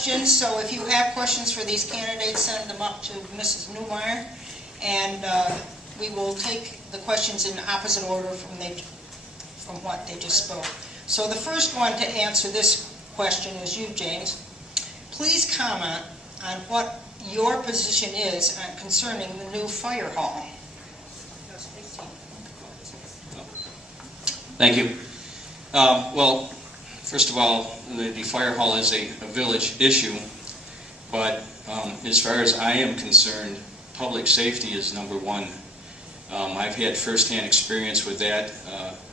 questions, so if you have questions for these candidates, send them up to Mrs. Newmeyer, and we will take the questions in opposite order from what they just spoke. So the first one to answer this question is you, James. Please comment on what your position is concerning the new fire hall. Thank you. Well, first of all, the fire hall is a village issue, but as far as I am concerned, public safety is number one. I've had firsthand experience with that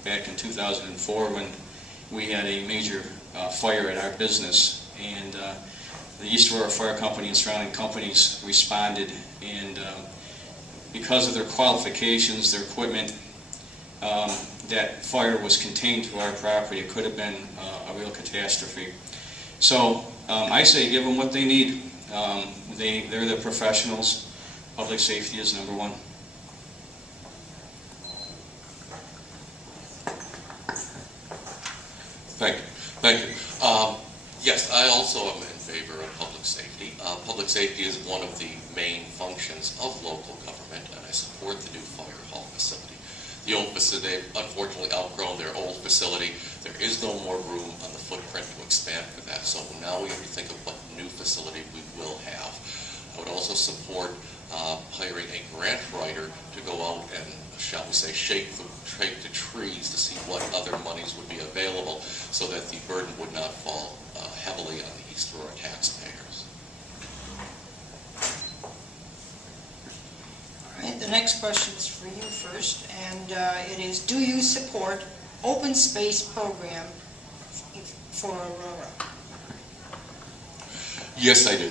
back in 2004 when we had a major fire at our business, and the East Aurora Fire Company and surrounding companies responded, and because of their qualifications, their equipment, that fire was contained to our property. It could have been a real catastrophe. So I say give them what they need. They're the professionals. Public safety is number one. Thank you. Yes, I also am in favor of public safety. Public safety is one of the main functions of local government, and I support the new fire hall facility. The old facility, they've unfortunately outgrown their old facility. There is no more room on the footprint to expand for that, so now we have to think of what new facility we will have. I would also support hiring a grant writer to go out and, shall we say, shake the trees to see what other monies would be available so that the burden would not fall heavily on the East Aurora taxpayers. All right, the next question is for you first, and it is, do you support open space program for Aurora? Yes, I do.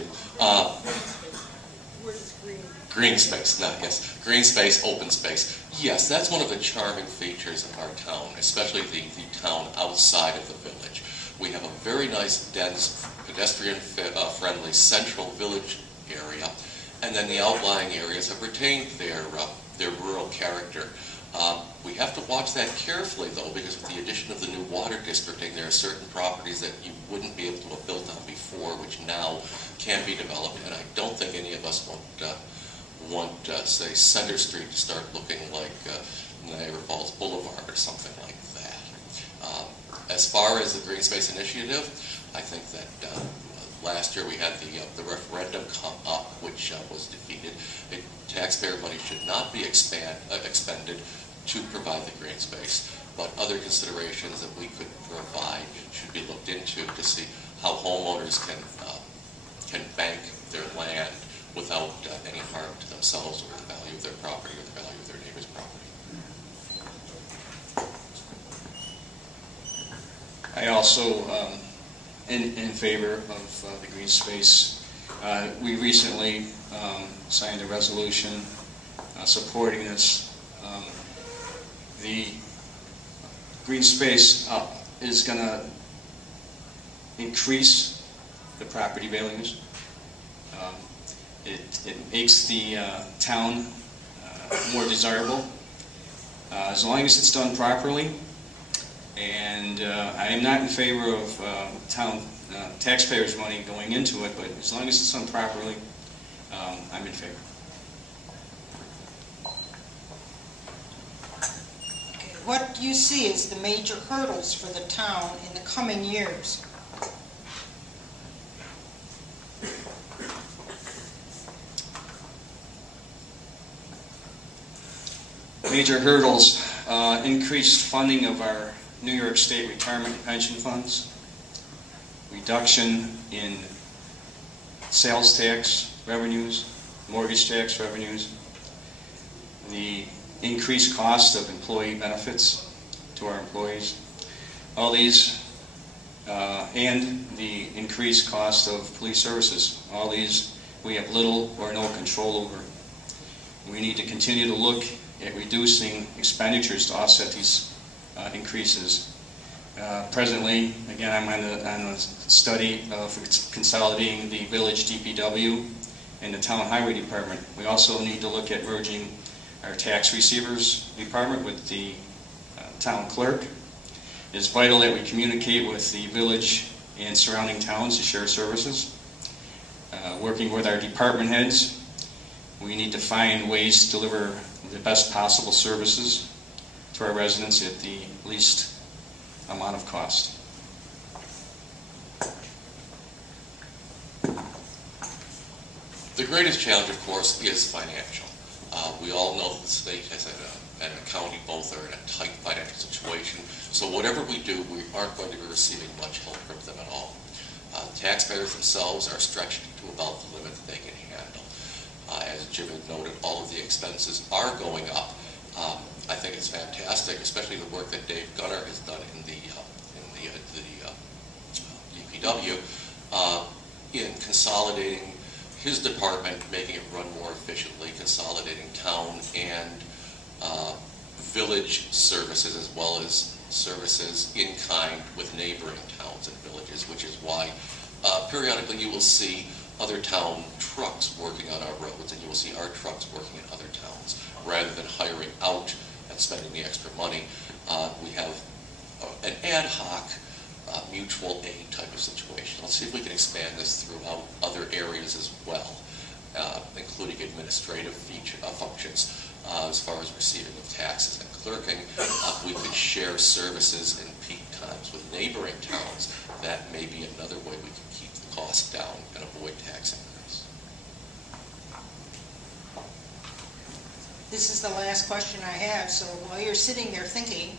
Where does green? Green space, yes. Green space, open space. Yes, that's one of the charming features of our town, especially the town outside of the village. We have a very nice, dense, pedestrian-friendly central village area, and then the outlying areas have retained their rural character. We have to watch that carefully, though, because with the addition of the new water districting, there are certain properties that you wouldn't be able to have built on before, which now can be developed, and I don't think any of us want say, Center Street to start looking like Niagara Falls Boulevard or something like that. As far as the Green Space Initiative, I think that last year we had the referendum come up, which was defeated. Taxpayer money should not be expended to provide the green space, but other considerations that we could provide should be looked into to see how homeowners can bank their land without any harm to themselves or the value of their property or the value of their neighbor's property. I also in favor of the green space. We recently signed a resolution supporting this. The green space is going to increase the property values. It makes the town more desirable as long as it's done properly. And I am not in favor of town taxpayers' money going into it, but as long as it's done properly, I'm in favor. Okay. What do you see as the major hurdles for the town in the coming years? Major hurdles, increased funding of our New York State retirement and pension funds, reduction in sales tax revenues, mortgage tax revenues, the increased cost of employee benefits to our employees, all these, and the increased cost of police services. All these we have little or no control over. We need to continue to look at reducing expenditures to offset these increases. Presently, again, I'm on a study of consolidating the village DPW and the town highway department. We also need to look at merging our tax receivers department with the town clerk. It's vital that we communicate with the village and surrounding towns to share services. working with our department heads. We need to find ways to deliver the best possible services to our residents at the least amount of cost. The greatest challenge, of course, is financial. We all know that the state and the county both are in a tight financial situation, so whatever we do, we aren't going to be receiving much help from them at all. Taxpayers themselves are stretched to about the limit that they can handle. As Jim had noted, all of the expenses are going up. I think it's fantastic, especially the work that Dave Gunner has done in the DPW in consolidating his department, making it run more efficiently, consolidating town and village services as well as services in kind with neighboring towns and villages, which is why periodically you will see other town trucks working on our roads, and you will see our trucks working in other towns. Rather than hiring out and spending the extra money, we have an ad hoc mutual aid type of situation. Let's see if we can expand this throughout other areas as well, including administrative functions. As far as receiving of taxes and clerking, we could share services in peak times with neighboring towns. That may be another way we can keep the cost down and avoid tax increase. This is the last question I have, so while you're sitting there thinking,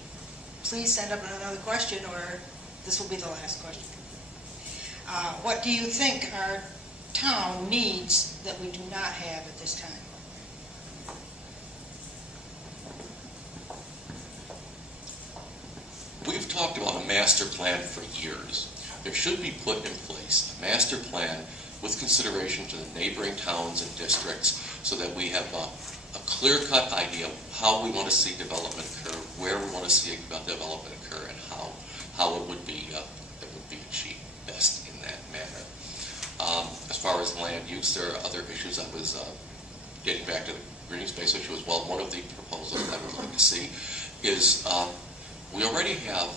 please send up another question, or this will be the last question. What do you think our town needs that we do not have at this time? We've talked about a master plan for years. There should be put in place a master plan with consideration to the neighboring towns and districts so that we have a clear-cut idea of how we want to see development occur, where we want to see development occur, and how it would be achieved best in that manner. As far as land use, there are other issues. I was getting back to the green space issue as well. One of the proposals I would like to see is we already have,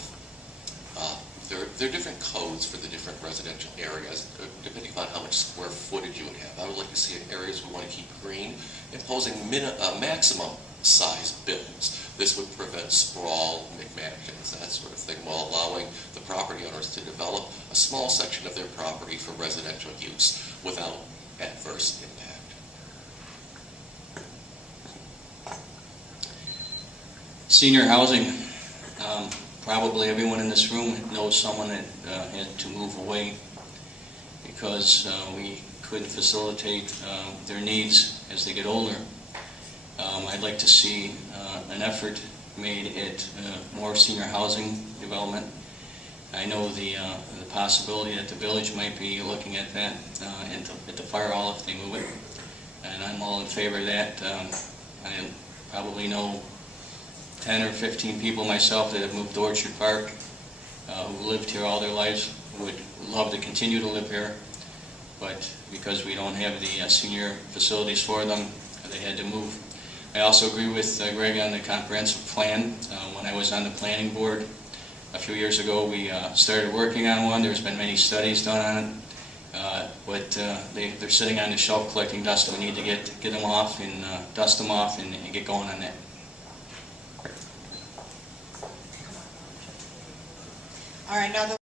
there are different codes for the different residential areas, depending on how much square footage you would have. I would like to see in areas we want to keep green, imposing maximum size buildings. This would prevent sprawl, McMansions, that sort of thing, while allowing the property owners to develop a small section of their property for residential use without adverse impact. Senior housing. Probably everyone in this room knows someone that had to move away because we couldn't facilitate their needs as they get older. I'd like to see an effort made at more senior housing development. I know the possibility that the village might be looking at that at the fire hall if they move it, and I'm all in favor of that. I probably know 10 or 15 people myself that have moved to Orchard Park who lived here all their lives, would love to continue to live here, but because we don't have the senior facilities for them, they had to move. I also agree with Greg on the comprehensive plan. When I was on the planning board a few years ago, we started working on one. There's been many studies done on it, but they're sitting on the shelf collecting dust. We need to get them off and dust them off and get going on that. All right, now